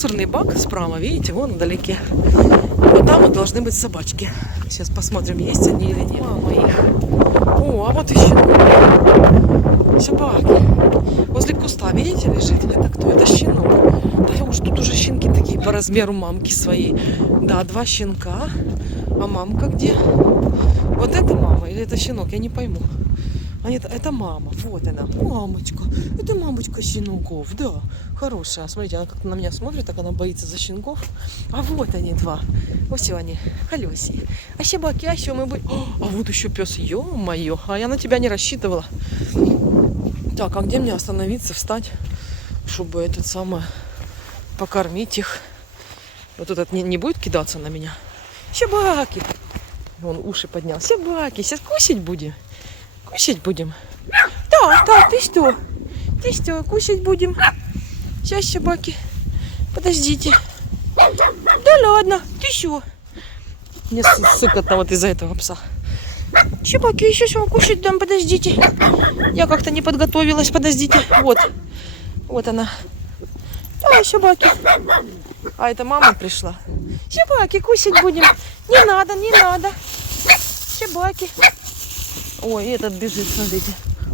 мусорный бак справа, видите, вон вдалеке. Вот там вот должны быть собачки. Сейчас посмотрим, есть они или нет. Мама их. О, а вот еще собаки. Возле куста, видите, лежит? Это кто? Это щенок. Да уж, тут уже щенки такие по размеру мамки своей. Да, 2 щенка. А мамка где? Вот это мама или это щенок? Я не пойму. А нет, это мама. Вот она. Мамочка. Это мамочка щенков. Да, хорошая. Смотрите, она как-то на меня смотрит, так она боится за щенков. А вот они 2. Вот все они. Колесие. А собаки, а что мы будем? А вот еще пес. Ё-моё. А я на тебя не рассчитывала. Так, а где мне остановиться, встать, чтобы этот самый покормить их? Вот этот не будет кидаться на меня. Собаки. Он уши поднял. Собаки. Сейчас кусать будем. Кушать будем? Да, ты что? Ты что, кушать будем? Сейчас, собаки. Подождите. Да ладно, ты что? Мне сыкотно вот из-за этого пса. Собаки, еще что кушать дам, подождите. Я как-то не подготовилась, подождите. Вот она. Да, собаки. А это мама пришла. Собаки, кушать будем. Не надо, не надо. Собаки. Ой, этот бежит, смотрите.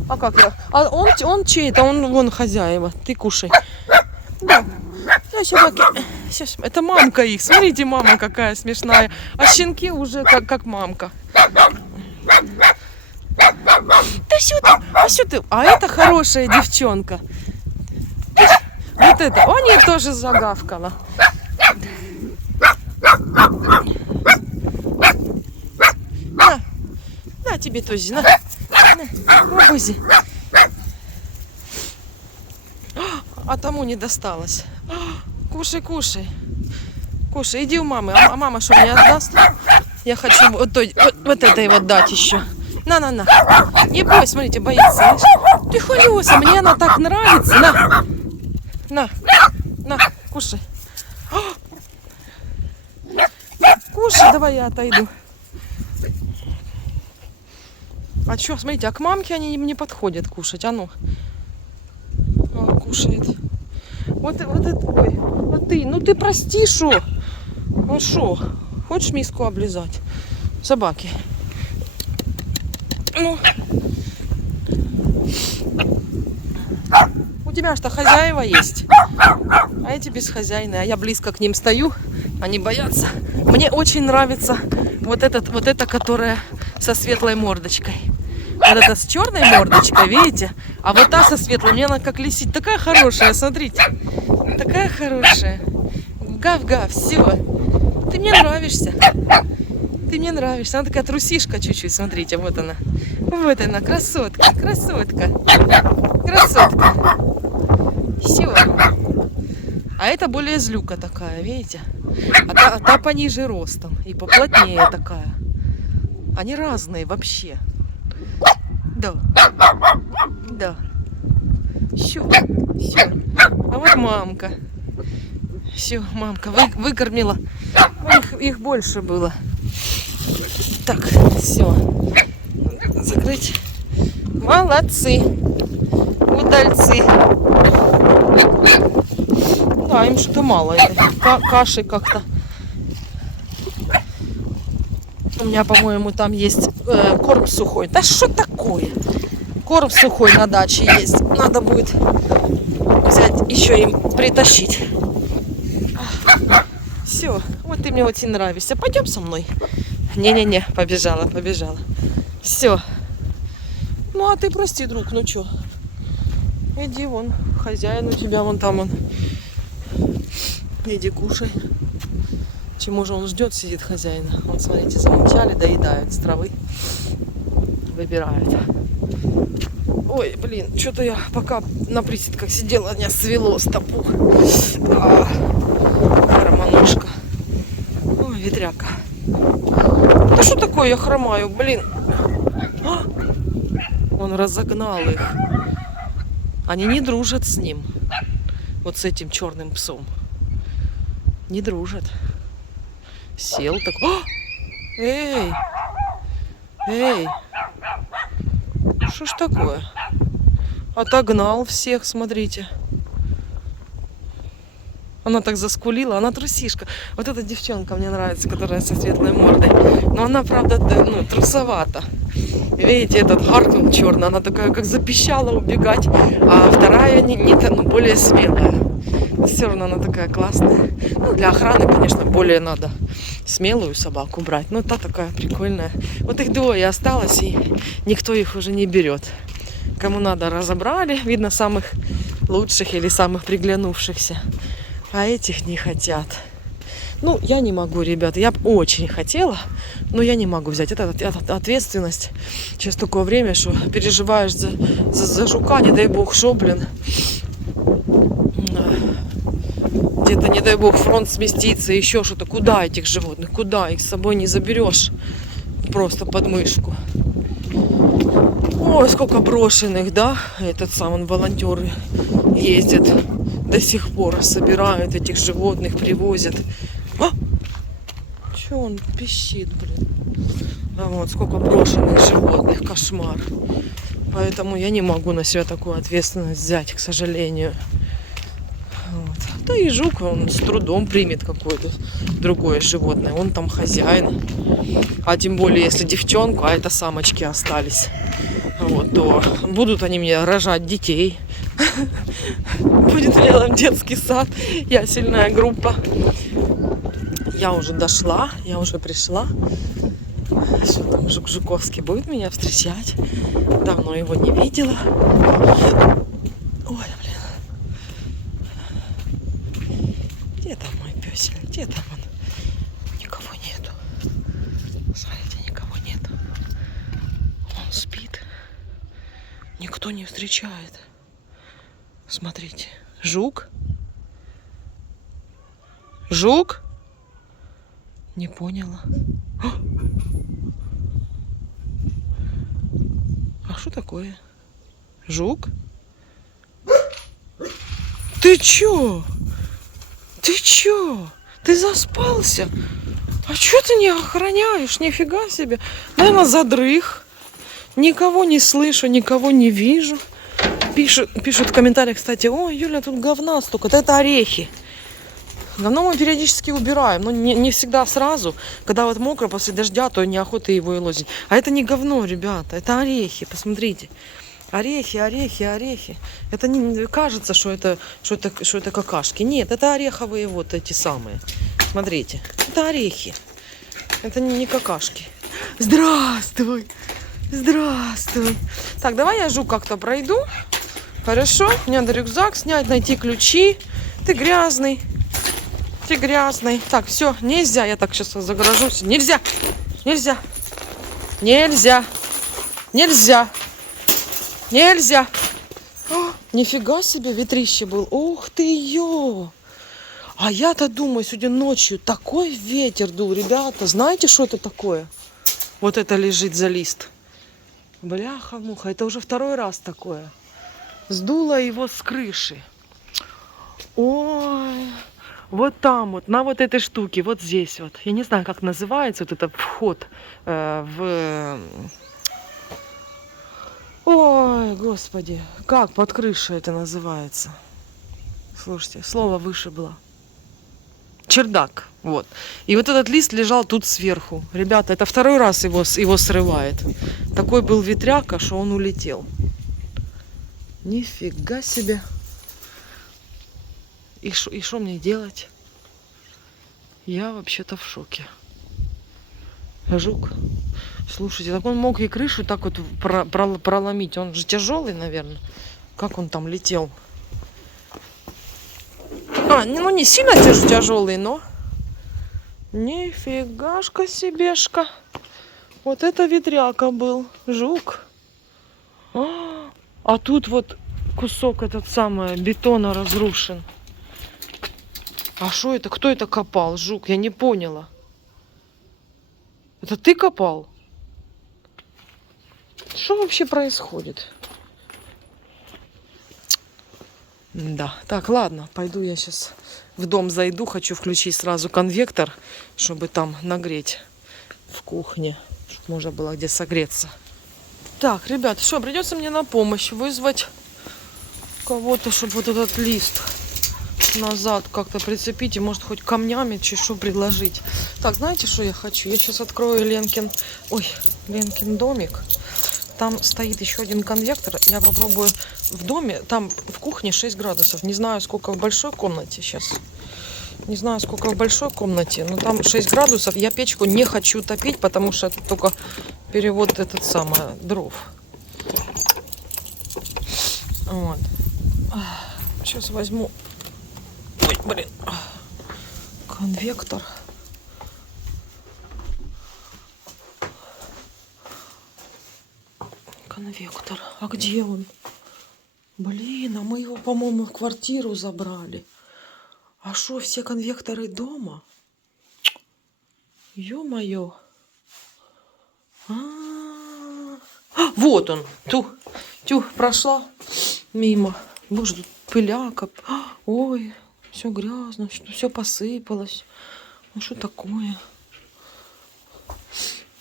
А как я? А он чей-то, он вон хозяева. Ты кушай. Да. Да, собаки. Сейчас. Это мамка их. Смотрите, мама какая смешная. А щенки уже как мамка. Да что ты? А что ты? А это хорошая девчонка. Вот это. О, нет, тоже загавкала. На тебе тоже, на Бузи. А тому не досталось. Кушай, кушай. Кушай, иди у мамы. А мама что, мне отдаст? Я хочу вот этой вот дать еще. На. Не бойся, смотрите, боится. Ты холёса, мне она так нравится. На, кушай. Кушай, давай я отойду. А что, смотрите, а к мамке они не подходят кушать. А ну. Он кушает. Вот это, ой, вот ты, ну ты прости, шо? Ну шо, хочешь миску облизать? Собаки. Ну. У тебя что, хозяева есть? А эти без хозяина. А я близко к ним стою, они боятся. Мне очень нравится вот эта, которая со светлой мордочкой. Вот эта с черной мордочкой, видите? А вот та со светлой, мне она как лисить. Такая хорошая, смотрите. Такая хорошая. Гав-гав, все. Ты мне нравишься. Ты мне нравишься. Она такая трусишка чуть-чуть, смотрите, вот она. Вот она, красотка. Все. А это более злюка такая, видите? А та пониже ростом и поплотнее такая. Они разные вообще. Да. Все. А вот мамка. Все, мамка выкормила. Их больше было. Так, все. Закрыть. Молодцы. Удальцы. Да, им что-то мало этой каши как-то. У меня, по-моему, там есть корм сухой. Да что такое? Корм сухой на даче есть. Надо будет взять, еще им притащить. Все, вот ты мне очень нравишься. Пойдем со мной. Не-не-не, побежала. Все. Ну, а ты прости, друг, ну что? Иди вон, хозяин у тебя вон там он. Иди кушай. Чему же он ждет, сидит хозяина. Вот, смотрите, замучали, доедают с травы. Выбирают. Ой, блин, что-то я пока на приседках сидела, меня свело стопу. Хромоножка. Ой, ветряка. Да что такое, я хромаю, блин. Он разогнал их. Они не дружат с ним. Вот с этим черным псом. Не дружат. Сел так. Эй! Что ж такое? Отогнал всех, смотрите. Она так заскулила, она трусишка. Вот эта девчонка мне нравится, которая со светлой мордой. Но она, правда, ну, трусовата. Видите, этот гаркнул черный, она такая, как запищала убегать. А вторая ну, более смелая. Все равно она такая классная. Ну, для охраны, конечно, более надо смелую собаку брать. Но та такая прикольная. Вот их двое осталось, и никто их уже не берет. Кому надо, разобрали. Видно, самых лучших или самых приглянувшихся. А этих не хотят. Ну, я не могу, ребята. Я бы очень хотела, но я не могу взять. Это ответственность. Сейчас такое время, что переживаешь за жука, не дай бог, шо, блин. Где-то, не дай бог, фронт сместится, еще что-то. Куда этих животных? Куда? Их с собой не заберешь. Просто под мышку. Ой, сколько брошенных, да? Этот сам волонтеры ездят. До сих пор собирают этих животных, привозят. А! Че он пищит, блин? А вот сколько брошенных животных, кошмар. Поэтому я не могу на себя такую ответственность взять, к сожалению. Вот. Да и жук, он с трудом примет какое-то другое животное. Он там хозяин. А тем более, если девчонку, а это самочки остались, вот, то будут они мне рожать детей. Будет рядом детский сад, ясельная группа. Я уже дошла, я уже пришла. Что там, Жуковский будет меня встречать? Давно его не видела. Ой, блин. Где там мой пёсель? Где там он? Никого нету. Смотрите, никого нету. Он спит. Никто не встречает. Смотрите. Жук? Жук? Не поняла. А что такое? Жук? Ты чё? Ты чё? Ты заспался? А чё ты не охраняешь? Нифига себе. Наверное, задрых. Никого не слышу, никого не вижу. Пишут в комментариях, кстати, ой, Юля, тут говна столько. Это орехи. Говно мы периодически убираем, но не всегда сразу. Когда вот мокро после дождя, то неохота его и лозить. А это не говно, ребята, это орехи, посмотрите. Орехи, орехи, орехи. Это не кажется, что это какашки. Нет, это ореховые вот эти самые. Смотрите, это орехи. Это не какашки. Здравствуй. Здравствуй. Так, давай я жук как-то пройду. Хорошо? Мне надо рюкзак снять, найти ключи. Ты грязный. Ты грязный. Так, все, нельзя. Я так сейчас загоражусь. Нельзя. Нельзя. Нельзя. Нельзя. Нельзя. О, нифига себе, ветрище был. Ух ты, ё. А я-то думаю, сегодня ночью такой ветер дул. Ребята, знаете, что это такое? Вот это лежит за лист. Бляха-муха, это уже второй раз такое. Сдуло его с крыши. Ой, вот там вот, на вот этой штуке, вот здесь вот. Я не знаю, как называется вот этот вход в... Ой, господи, как под крышей это называется? Слушайте, слово вышибло. Чердак, вот. И вот этот лист лежал тут сверху. Ребята, это второй раз его срывает. Такой был ветряка, что он улетел. Нифига себе. И что мне делать? Я вообще-то в шоке. Жук. Слушайте, так он мог и крышу так вот проломить. Он же тяжелый, наверное. Как он там летел? Ну не сильно тяжелый, но... Нифигашка себешка. Вот это ветряка был. Жук. А тут вот кусок этот самый бетона разрушен. А что это? Кто это копал? Жук, я не поняла. Это ты копал? Что вообще происходит? Да, так, ладно, пойду я сейчас в дом зайду. Хочу включить сразу конвектор, чтобы там нагреть в кухне, чтобы можно было где согреться. Так, ребят, что, придется мне на помощь вызвать кого-то, чтобы вот этот лист назад как-то прицепить и, может, хоть камнями чешу предложить. Так, знаете, что я хочу? Я сейчас открою Ленкин домик. Там стоит еще один конвектор. Я попробую в доме. Там в кухне 6 градусов. Не знаю, сколько в большой комнате сейчас. Не знаю, сколько в большой комнате, но там 6 градусов. Я печку не хочу топить, потому что это только перевод дров. Вот. Сейчас возьму. Ой, блин. Конвектор. Конвектор. А где он? Блин, а мы его, по-моему, в квартиру забрали. А что, все конвекторы дома? Ё-моё. Вот он. Прошла мимо. Боже, тут пыляка. Ой, все грязно, все посыпалось. Ну что такое?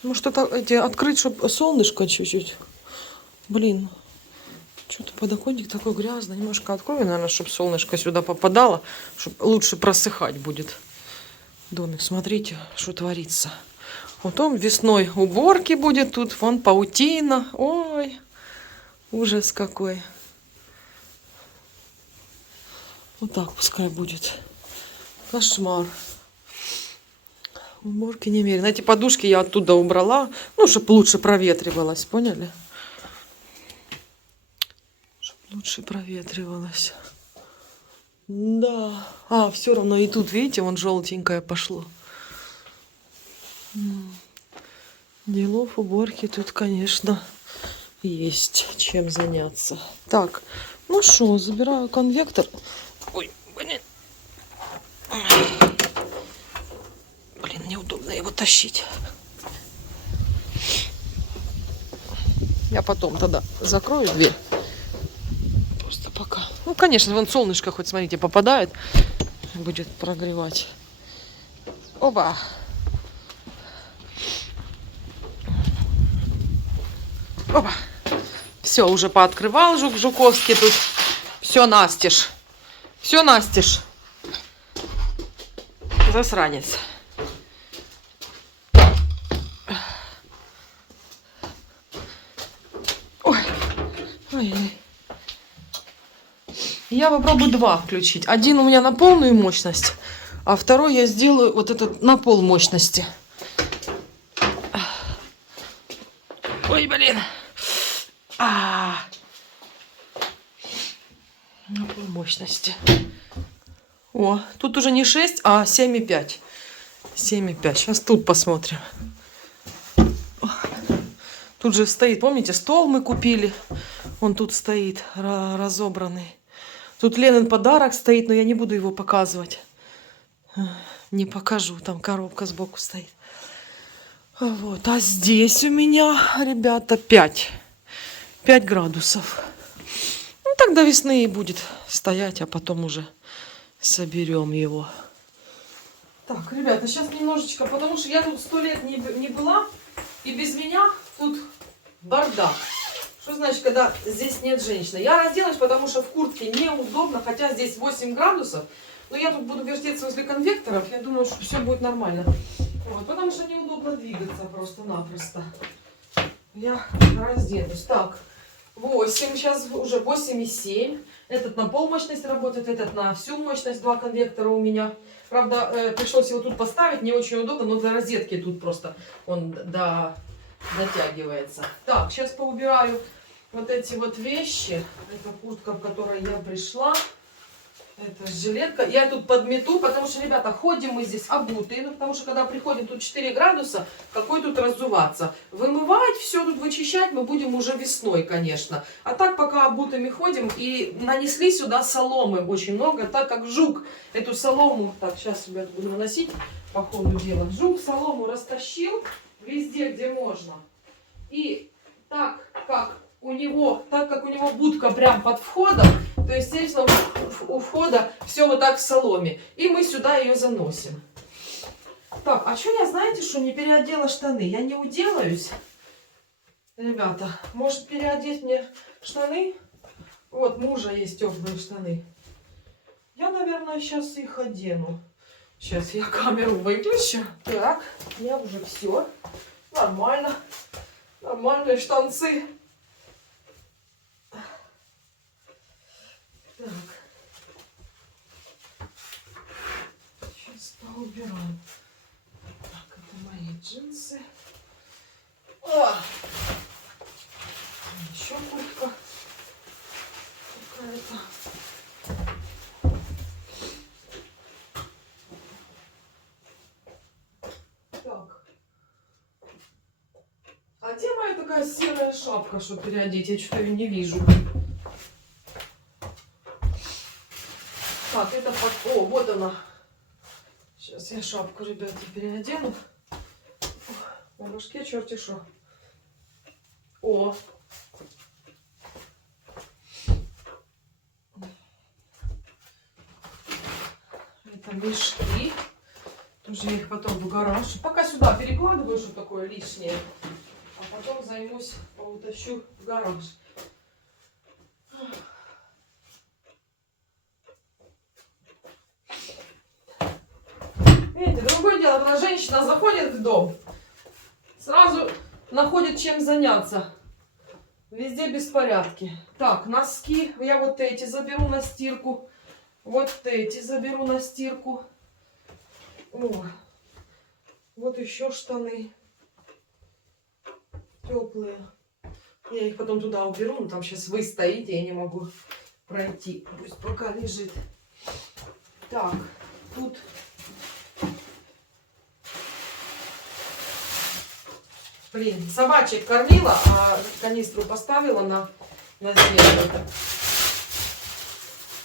Может, это открыть, чтобы солнышко чуть-чуть. Блин, что-то подоконник такой грязный. Немножко открою, наверное, чтобы солнышко сюда попадало, чтобы лучше просыхать будет домик. Смотрите, что творится. Потом весной уборки будет тут. Вон паутина. Ой, ужас какой. Вот так пускай будет. Кошмар. Уборки немерено. Эти подушки я оттуда убрала. Ну, чтобы лучше проветривалось. Поняли? Чтобы лучше проветривалось. Да. Все равно и тут, видите, вон желтенькое пошло. Делов уборки тут, конечно, есть чем заняться. Так, ну что, забираю конвектор. Ой, блин. Блин, неудобно его тащить. Я потом тогда закрою дверь. Просто пока. Ну, конечно, вон солнышко хоть, смотрите, попадает. Будет прогревать. Оба. Опа. Все, уже пооткрывал Жуковский тут. Все настежь. Все настежь. Засранец. Ой. Ой. Я попробую 2 включить. Один у меня на полную мощность, а второй я сделаю вот этот на пол мощности. Ой, блин. На пол мощности. О, тут уже не 6, а 7,5. 7,5. Сейчас тут посмотрим. Тут же стоит, помните, стол мы купили. Он тут стоит, разобранный. Тут Ленин подарок стоит, но я не буду его показывать. Не покажу, там коробка сбоку стоит. Вот, а здесь у меня, ребята, 5 градусов. Ну, так до весны и будет стоять, а потом уже соберем его. Так, ребята, сейчас немножечко, потому что я тут 100 лет не была, и без меня тут бардак. Что значит, когда здесь нет женщины? Я разделась, потому что в куртке неудобно, хотя здесь 8 градусов. Но я тут буду вертеться возле конвекторов. Я думаю, что все будет нормально. Вот, потому что неудобно двигаться просто-напросто. Я разденусь. Так, 8. Сейчас уже 8,7. Этот на полмощность работает, этот на всю мощность. 2 конвектора у меня. Правда, пришлось его тут поставить. Не очень удобно, но для розетки тут просто он дотягивается. Так, сейчас поубираю вот эти вот вещи. Это куртка, в которой я пришла. Это жилетка. Я тут подмету, потому что, ребята, ходим мы здесь обутые. Ну, потому что, когда приходим, тут 4 градуса, какой тут разуваться? Вымывать, все тут вычищать мы будем уже весной, конечно. А так, пока обутыми ходим, и нанесли сюда соломы очень много, так как жук эту солому... Так, сейчас, ребята, буду наносить по ходу дела. Жук солому растащил везде, где можно. И так как у него будка прям под входом, то, естественно, у входа все вот так в соломе. И мы сюда ее заносим. Так, а что я, знаете, что не переодела штаны? Я не уделаюсь. Ребята, может переодеть мне штаны? Вот, мужа есть теплые штаны. Я, наверное, сейчас их одену. Сейчас я камеру выключу. Так, я уже все. Нормально. Нормальные штанцы. Так. Сейчас поубираем. Так, это мои джинсы. О! Еще куртка какая-то. Так. А где моя такая серая шапка, что переодеть? Я что-то ее не вижу. Так, это под... О, вот она. Сейчас я шапку, ребята, переодену. На башке черти шо. О! Это мешки. Тоже я их потом в гараж. Пока сюда перекладываю, что такое лишнее. А потом займусь, утащу в гараж. Видите, другое дело, когда женщина заходит в дом, сразу находит чем заняться. Везде беспорядки. Так, носки. Я вот эти заберу на стирку. Вот эти заберу на стирку. О, вот еще штаны. Теплые. Я их потом туда уберу. Но там сейчас вы стоите, я не могу пройти. Пусть пока лежит. Так, тут... Блин, собачек кормила, а канистру поставила на землю.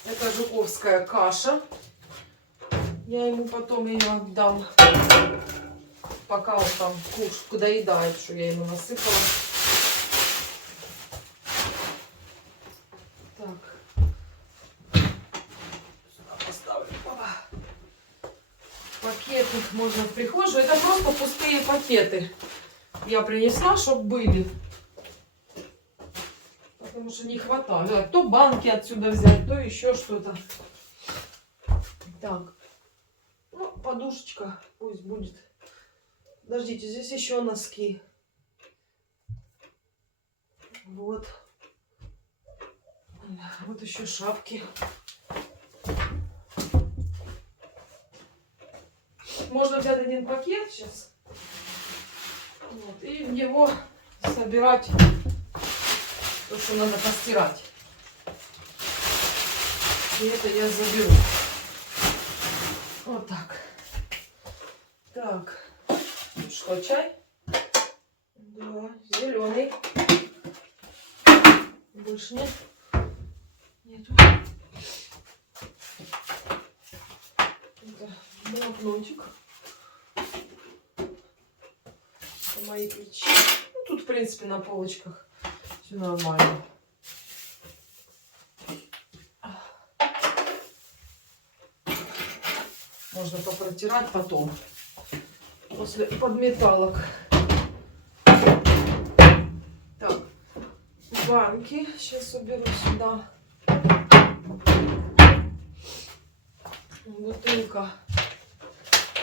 Это жуковская каша. Я ему потом ее отдам, пока он там доедает, что я ему насыпала. Так. Сюда поставлю. Опа. Пакеты можно в прихожую. Это просто пустые пакеты. Я принесла, чтобы были. Потому что не хватает. То банки отсюда взять, то еще что-то. Так. Ну, подушечка пусть будет. Подождите, здесь еще носки. Вот. Вот еще шапки. Можно взять один пакет сейчас. Вот, и в него собирать то, что надо постирать. И это я заберу. Вот так. Так. Ну что, чай? Да, зеленый. Больше нет? Нету. Это блокнотик. Мои ключи. Ну, тут, в принципе, на полочках все нормально. Можно попротирать потом, после подметалок. Так, банки сейчас уберу сюда. Бутылка.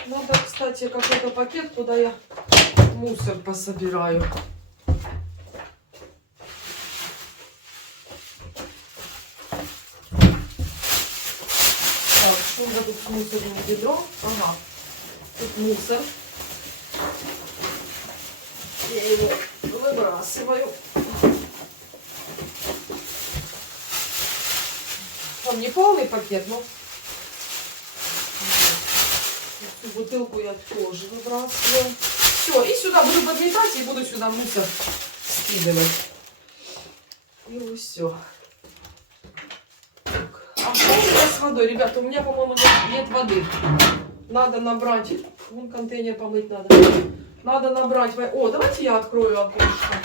Надо, кстати, какой-то пакет, куда я мусор пособираю. Так, что у меня тут с мусорным ведром? Ага, тут мусор. Я его выбрасываю. Там не полный пакет, но эту бутылку я тоже выбрасываю. Все, и сюда буду подметать, и буду сюда мусор скидывать. И все. Так. А что у меня с водой? Ребята, у меня, по-моему, нет воды. Надо набрать. Вон контейнер помыть надо. Надо набрать. О, давайте я открою окошко.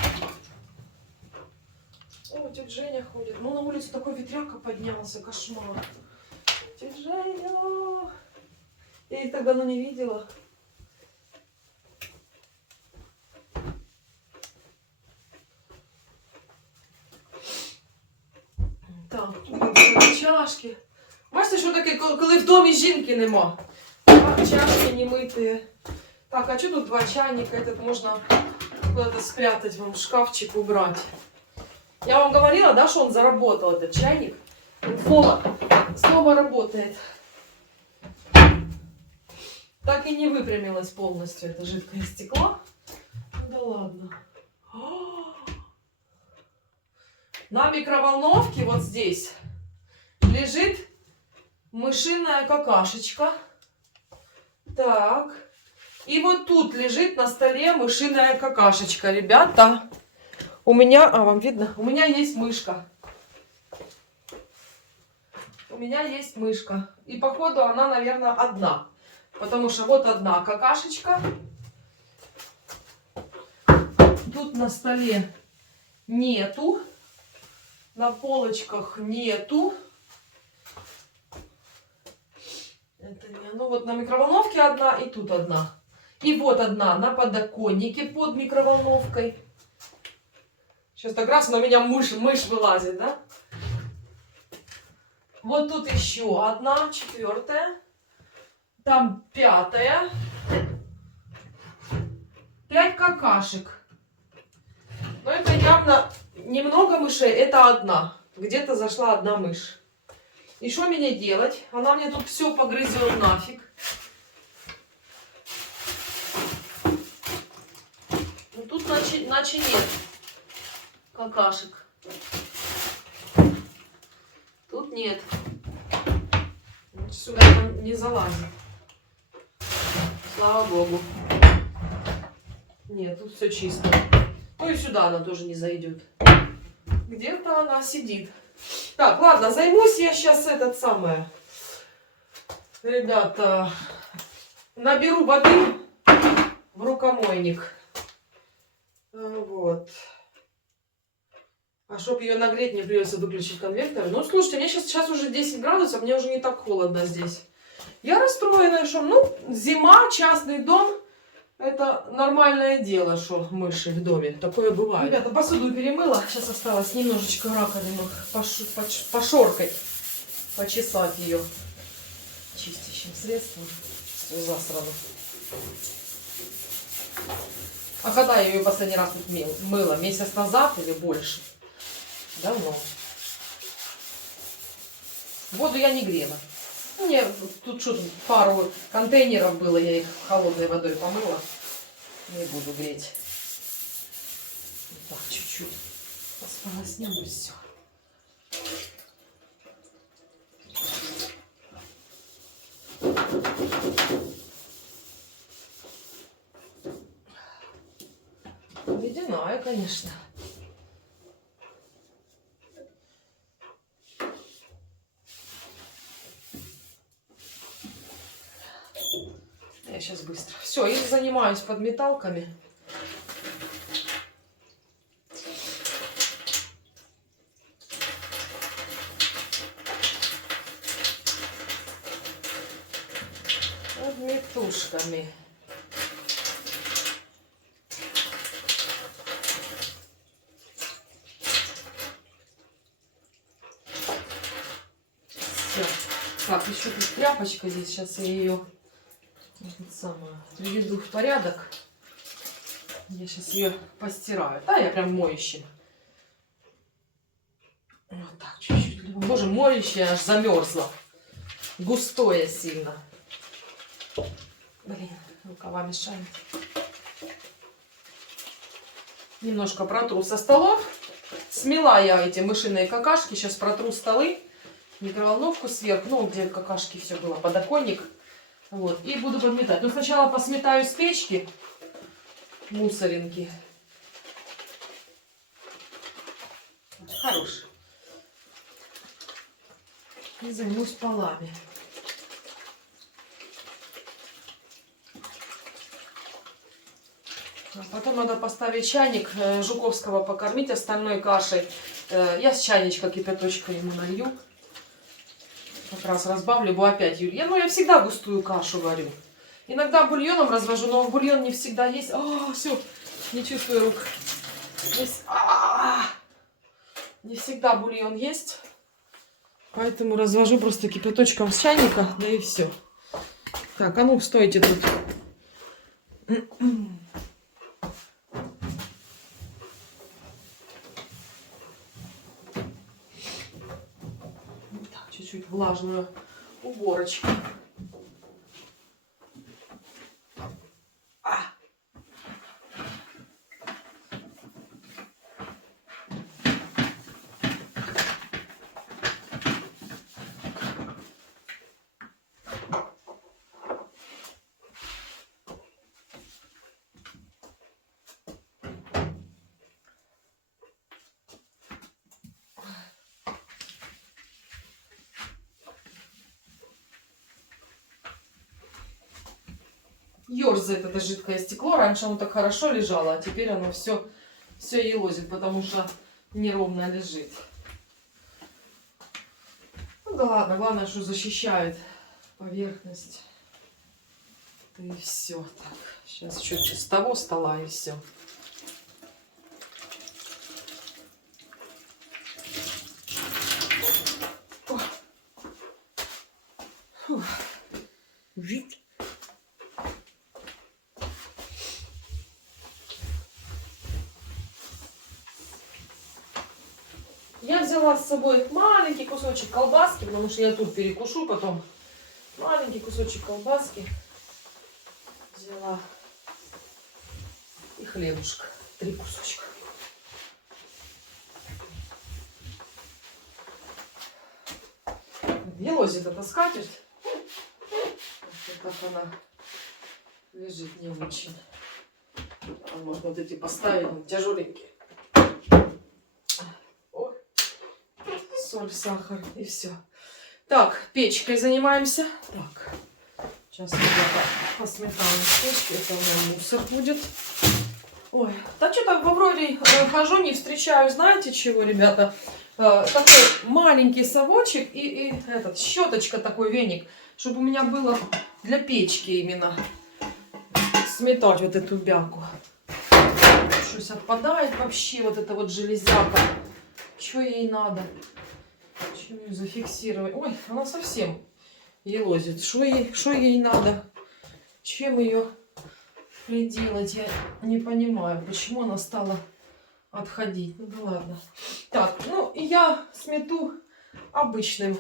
О, тетя Женя ходит. Ну, на улице такой ветряка поднялся. Кошмар. Тетя Женя. Я их так давно не видела. Так, тут чашки. Бачите, Бачите, що таке, коли в домі жінки нема? Так, чашки не мытые. Так, а что тут два чайника? Этот можно куда-то спрятать, вам в шкафчик убрать. Я вам говорила, да, что он заработал, этот чайник. Снова работает. Так и не выпрямилось полностью это жидкое стекло. Ну да ладно. На микроволновке вот здесь лежит мышиная какашечка. Так. И вот тут лежит на столе мышиная какашечка, ребята. У меня, вам видно? У меня есть мышка. У меня есть мышка. И походу она, наверное, одна. Потому что вот одна какашечка. Тут на столе нету. На полочках нету. Это не оно. Вот на микроволновке одна и тут одна. И вот одна на подоконнике под микроволновкой. Сейчас так раз на меня мышь вылазит, да? Вот тут еще одна, четвертая. Там пятая. 5 какашек. Но это явно немного мышей. Это одна. Где-то зашла одна мышь. И что мне делать? Она мне тут все погрызет нафиг. Ну, тут иначе нет какашек. Тут нет. Сюда не залазит. Слава богу. Нет, тут все чисто. Ну и сюда она тоже не зайдет. Где-то она сидит. Так, ладно, займусь я сейчас ребята, наберу воды в рукомойник. Вот. А чтоб ее нагреть, мне придется выключить конвектор. Ну, слушайте, мне сейчас уже 10 градусов, мне уже не так холодно здесь. Я расстроена, что, зима, частный дом, это нормальное дело, что мыши в доме. Такое бывает. Ребята, посуду перемыла. Сейчас осталось немножечко раковину пошоркать, почесать ее чистящим средством. Все засрано. А когда я ее последний раз тут мыла? Месяц назад или больше? Давно. Воду я не грела. Мне тут что-то пару контейнеров было, я их холодной водой помыла. Не буду греть. Так, чуть-чуть посполоснем и все. Ледяная, конечно. Я сейчас быстро. Все, и занимаюсь подметалками. Подметушками. Все. Так, еще тут тряпочка здесь. Сейчас я ее приведу в порядок. Я сейчас ее постираю. Да, я прям моющим. Вот так, чуть-чуть. Боже, моющее аж замерзло. Густое сильно. Блин, рукава мешают. Немножко протру со столов. Смела я эти мышиные какашки. Сейчас протру столы. Микроволновку сверху. Ну, где какашки все было. Подоконник. Вот. И буду подметать. Но сначала посметаю с печки мусоринки. Хорош. И займусь полами. А потом надо поставить чайник, Жуковского покормить остальной кашей. Я с чайничка кипяточка ему налью. Как раз разбавлю, бо опять Юлия. Ну, я всегда густую кашу варю. Иногда бульоном развожу, но бульон не всегда есть. Все, не чувствую рук. Здесь, не всегда бульон есть. Поэтому развожу просто кипяточком с чайника, да и все. Так, а ну, стойте тут. Так, чуть-чуть влажную уборочку. Ёрзает это жидкое стекло. Раньше оно так хорошо лежало, а теперь оно все елозит, потому что неровно лежит. Ну да ладно, главное, что защищает поверхность. И все. Так, сейчас чуть с того стола и все. Жить. Я взяла с собой маленький кусочек колбаски, потому что я тут перекушу потом. Маленький кусочек колбаски взяла и хлебушка. 3 кусочка. Елозит эта скатерть. Вот так она лежит не очень. А можно вот эти поставить, он тяжеленькие. О, соль, сахар и все. Так, печкой занимаемся. Так, сейчас я посметаю печку, это у меня мусор будет. Ой, да что-то в Авроре хожу, не встречаю, знаете чего, ребята? Такой маленький совочек и этот, щеточка, такой веник, чтобы у меня было для печки именно сметать вот эту бяку. Что-то отпадает вообще вот эта вот железяка. Что ей надо? Чем ее зафиксировать? Ой, она совсем елозит. Что ей надо? Чем ее приделать? Я не понимаю, почему она стала отходить. Ну да ладно. Так, ну и я смету обычным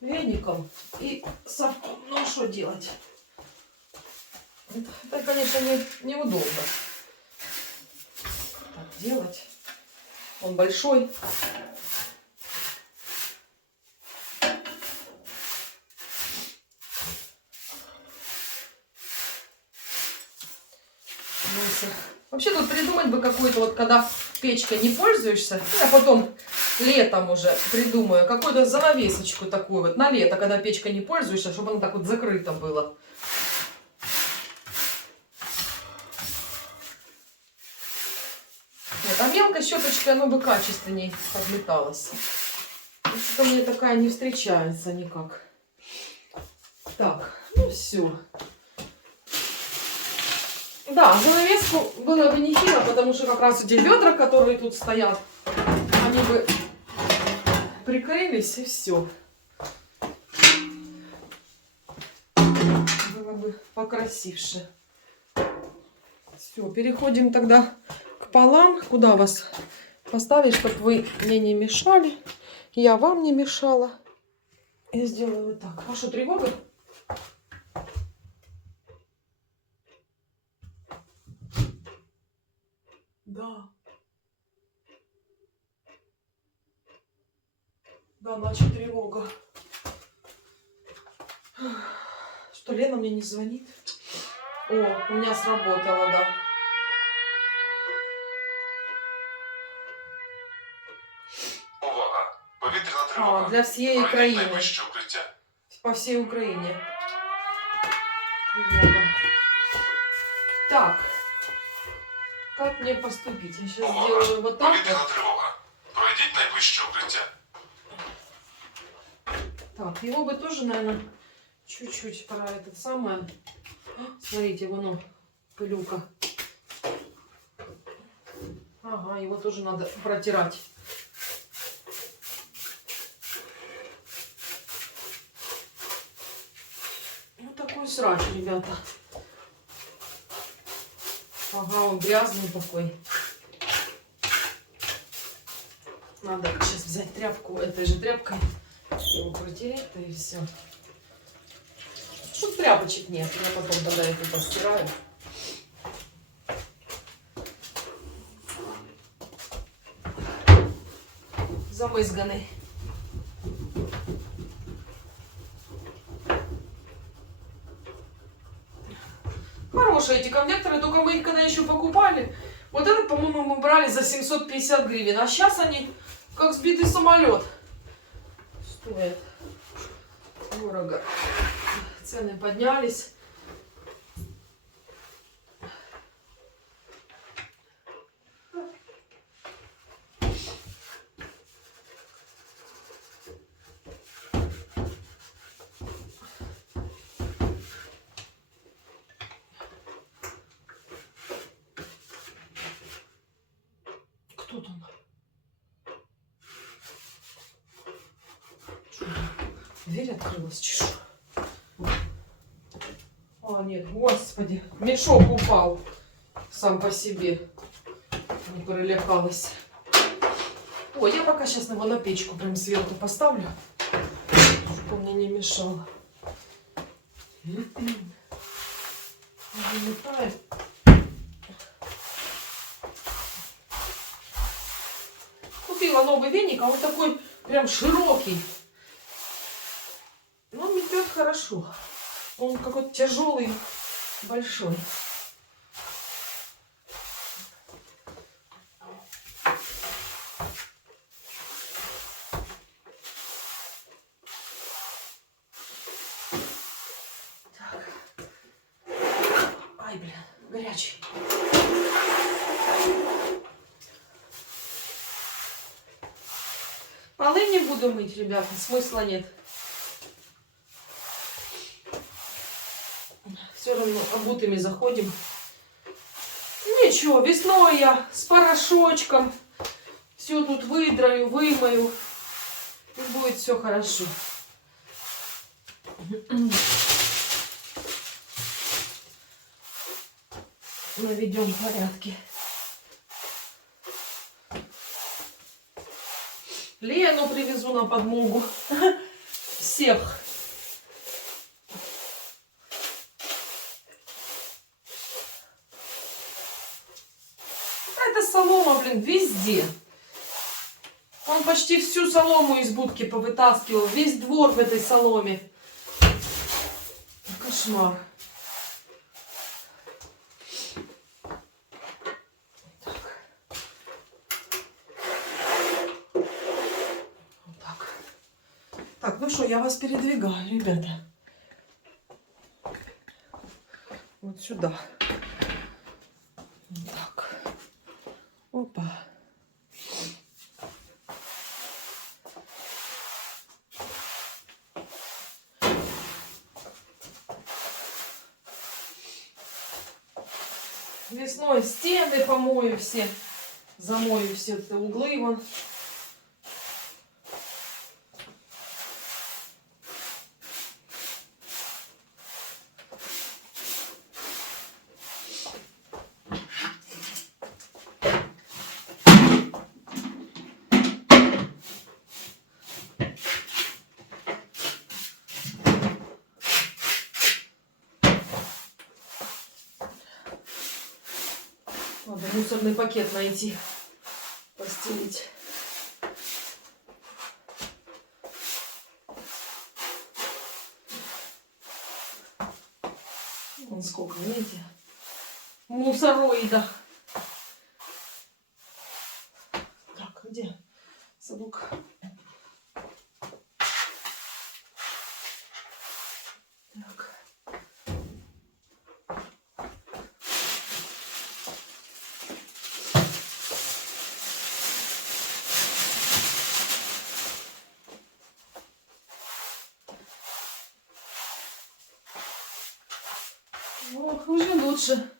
веником и совком. Ну а что делать? Это, конечно, неудобно так делать. Он большой. Вообще тут придумать бы какой-то, вот когда печкой не пользуешься, я потом летом уже придумаю какую-то занавесочку такую вот на лето, когда печкой не пользуешься, чтобы оно так вот закрыто было. Нет, а мелкой щеточкой оно бы качественней подметалось. Что-то мне такая не встречается никак. Так, ну все. Да, занавеску было бы нехило, потому что как раз эти ведра, которые тут стоят, они бы прикрылись и все. Было бы покрасивше. Все, переходим тогда к полам. Куда вас поставить, чтобы вы мне не мешали, я вам не мешала. Я сделаю вот так. А что, тревога? Да. Да, значит тревога. Что, Лена мне не звонит? О, у меня сработало, да. Увага! Повітряна тривога. Для всей Украины. Найближче укриття. По всей Украине. Тревога. Так. Как мне поступить? Я сейчас сделаю вот так. Повітряна тривога. Пройдіть найближче укриття. Так, его бы тоже, наверное, чуть-чуть про это самое. Смотрите, вон пылюка. Ага, его тоже надо протирать. Такой срач, ребята. Ага, он грязный такой. Надо сейчас взять тряпку, этой же тряпкой его протереть-то и все. Что тряпочек нет, я потом тогда это постираю. Замызганный. Хорошие эти конвекторы, только мы их когда еще покупали. Вот этот, по-моему, мы брали за 750 гривен. А сейчас они как сбитый самолет. Стоят дорого. Цены поднялись. Кто там? Что там? Дверь открылась, чешу. А, нет, господи, мешок упал сам по себе. Не перелякалась. Ой, я пока сейчас его на печку прям сверху поставлю, чтобы он мне не мешал. Заметаю. Купила новый веник, а он такой прям широкий. Но он метет хорошо. Он какой-то тяжелый, большой. Так. Ай, блин, горячий. Полы не буду мыть, ребята, смысла нет. Все равно обутыми заходим. Ничего, весной я с порошочком все тут выдраю, вымою. И будет все хорошо. Наведем порядки. Лену привезу на подмогу. Всех. Это солома, блин, везде. Он почти всю солому из будки повытаскивал. Весь двор в этой соломе. Кошмар. Так, ну что, я вас передвигаю, ребята. Вот сюда. Вот так. Опа. Весной стены помою все. Замою все эти углы вон. Надо мусорный пакет найти, постелить. Вон сколько, видите? Мусороида. Так, где совок? Так. Ох, уже лучше.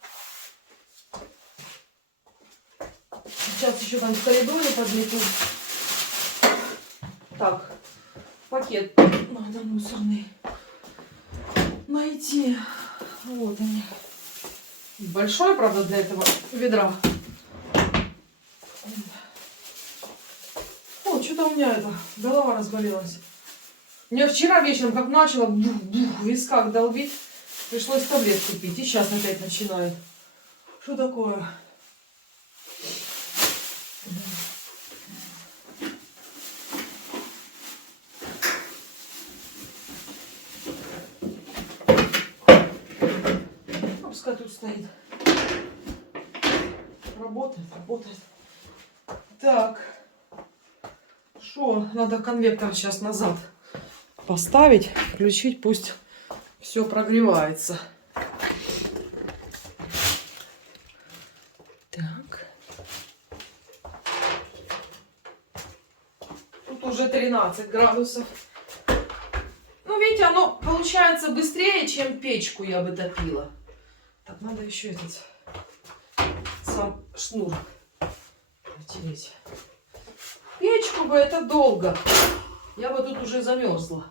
Сейчас еще там в коридоре подмету. Так, пакет надо мусорный. найти. Вот они. Большой, правда, для этого ведра. О, что-то у меня это, голова разболелась. Мне вчера вечером как начало бух-бух в висках долбить, пришлось таблетку пить. И сейчас опять начинает. Что такое? Пускай тут стоит. Работает, работает. Так. Что? Надо конвектор сейчас назад поставить, включить, пусть все прогревается. Так. Тут уже 13 градусов. Ну, видите, оно получается быстрее, чем печку я бы топила. Так, надо еще этот сам шнур натереть. Печку бы это долго. Я бы тут уже замерзла.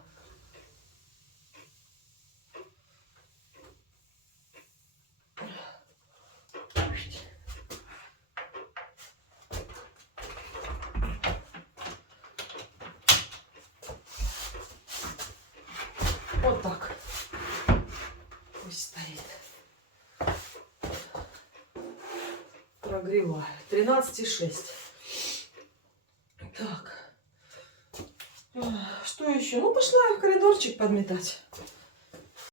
Вот так. Пусть стоит. Прогреваю. 13,6. Так. Что еще? Ну, пошла в коридорчик подметать.